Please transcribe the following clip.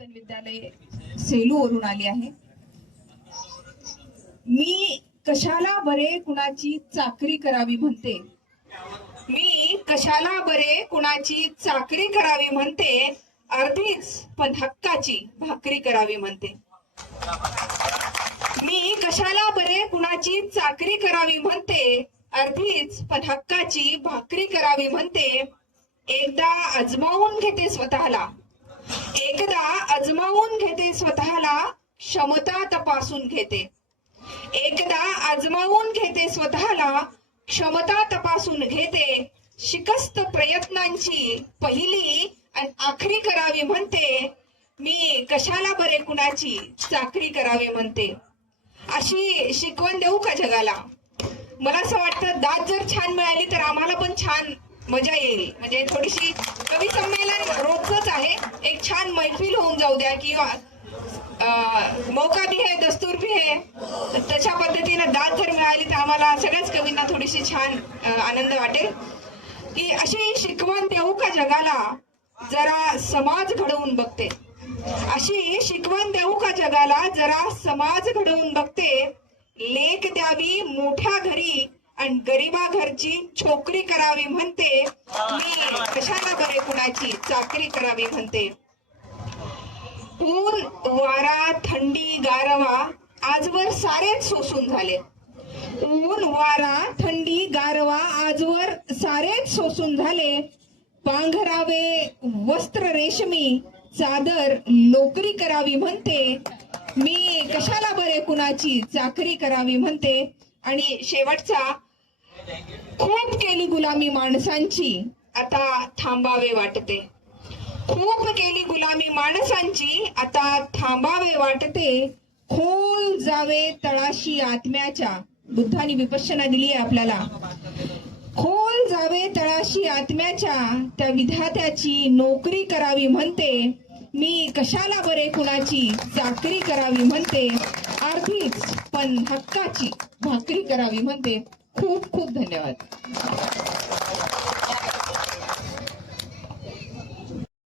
नूतन विद्यालय सेलूवरून आली आहे. मी कशाला बरे कुणाची चाकरी करावी म्हणते? मी कशाला बरे कुणाची चाकरी करावी म्हणते? अर्धीच पण हक्काची भाकरी करावी म्हणते. मी कशाला बरे कुणाची चाकरी करावी म्हणते? अर्धीच पण हक्काची भाकरी करावी म्हणते. एकदा अजमावून घेते स्वतःला. एकदा अजमावून घेते स्वतःला क्षमता तपासून घेते. एकदा आजमावून घेते स्वतःला क्षमता तपासून घेते. शिकस्त प्रयत्नांची पहिली आणि आखरी करावी म्हणते. मी कशाला बरे कुणाची चाकरी करावी म्हणते. अशी शिकवण देऊ का जगाला? मला असं वाटतं दात जर छान मिळाली तर आम्हाला पण छान मजा येईल. म्हणजे थोडीशी कवी संमेलन रोजच आहे. छान मैफिल होऊन जाऊ द्या किंवा मौका भी है दस्तूर भी है तशा पद्धतीनं दात जर मिळाली तर आम्हाला सगळ्याच कवींना थोडीशी छान आनंद वाटेल. की अशी शिकवण देऊ का जगाला? जरा समाज घडवून बघते. अशी शिकवण देऊ का जगाला? जरा समाज घडवून बघते. लेख द्यावी मोठ्या घरी आणि गरिबा घरची छोकरी करावी म्हणते. मी कशाला बरे कुणाची? चाकरी करावी म्हणते. ऊन वारा थंडी गारवा आजवर सारेच सोसून झाले. ऊन वारा थंडी गारवा आजवर सारेच सोसून झाले. पांघरावे वस्त्र रेशमी चादर नोकरी करावी म्हणते. मी कशाला बरे कुणाची चाकरी करावी म्हणते? आणि शेवटचा खूप केली गुलामी माणसांची आता थांबावे वाटते. खूप केली गुलामी माणसांची. आता थांबावे वाटते. खोल जावे तळाशी आत्म्याच्या. बुद्धाने विपश्यना दिली आहे आपल्याला. खोल जावे तळाशी आत्म्याच्या. त्या विधात्याची नोकरी करावी म्हणते. मी कशाला बरे कुणाची? चाकरी करावी म्हणते. अर्धीच पण हक्काची भाकरी करावी म्हणते. खूप खूप धन्यवाद.